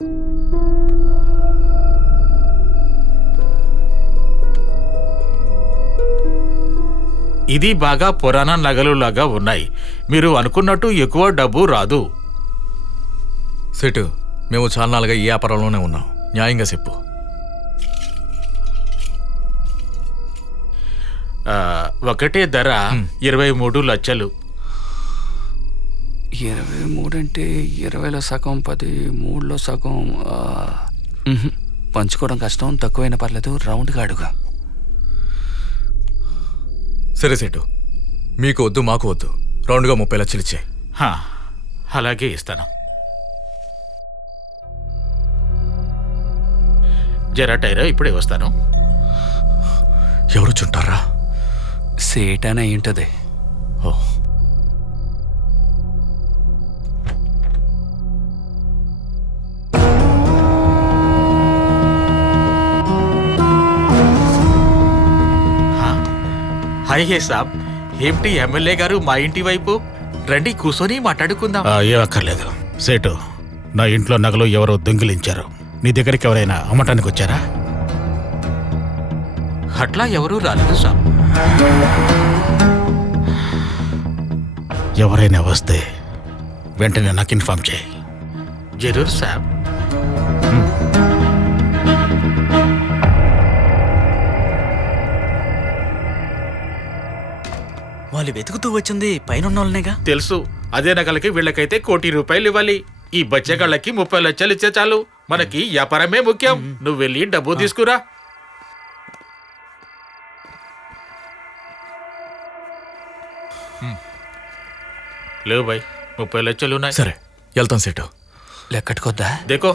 ఇది బాగా పురాణ నగలు లాగా ఉన్నాయి. మీరు అనుకున్నట్టు ఎక్కువ డబ్బు రాదు. సెటు, మేము చాలా నాలుగా ఈ వ్యాపారంలోనే ఉన్నాం. న్యాయంగా చెప్పు. ఒకటే ధర 23 లక్షలు. 23 అంటే 20లో సగం, 13లో సగం. పంచుకోవడం కష్టం, తక్కువైనా పర్లేదు, రౌండ్గా అడుగా. సరే సెటు, మీకు వద్దు మాకు వద్దు, రౌండ్గా 30 లక్షలు ఇచ్చాయి. అలాగే ఇస్తాను. జరా టైరా, ఇప్పుడే వస్తాను. ఎవరు చుంటారా? సేటానే అయ్యుంటది. ఓ, హాయ్ హే సాబ్, ఏమిటి ఎమ్మెల్యే గారు మా ఇంటి వైపు? రండి, కూర్చొని మాట్లాడుకుందాం. ఏం అక్కర్లేదు సేటు. నా ఇంట్లో నగలు ఎవరో దొంగిలించారు. నీ దగ్గరికి ఎవరైనా అమ్మటానికి వచ్చారా? అట్లా ఎవరూ రాలేదు సాబ్. ఎవరైనా వస్తే వెంటనే నాకు ఇన్ఫార్మ్ చేయి. జరూర్ సాబ్. వాళ్ళు వెతుకుతూ వచ్చింది పైనున్నోళ్ళనేగా. తెలుసు. అదే నగలకి వీళ్ళకైతే 1 కోటి రూపాయలు ఇవ్వాలి. ఈ బచ్చగాళ్ళకి 30 లక్షలు ఇచ్చే చాలు. మనకి వ్యాపారమే ముఖ్యం. నువ్వు వెళ్ళి డబ్బు తీసుకురా. లేవు బాయ్, 30 లక్షలు ఉన్నాయి. సరే వెళ్తాం సెటు. లెక్కట్టుకొద్దా? దేకో,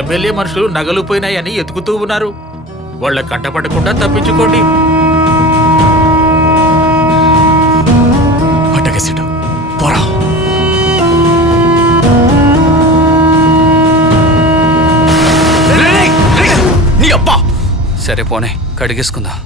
ఎమ్మెల్యే మనుషులు నగలు పోయినాయని ఎతుకుతూ ఉన్నారు. వాళ్ళ కంటపడకుండా తప్పించుకోండి. అట్టగే సెటు, పోరా. నీ అబ్బా. సరే పోనే, కడిగేసుకుందాం.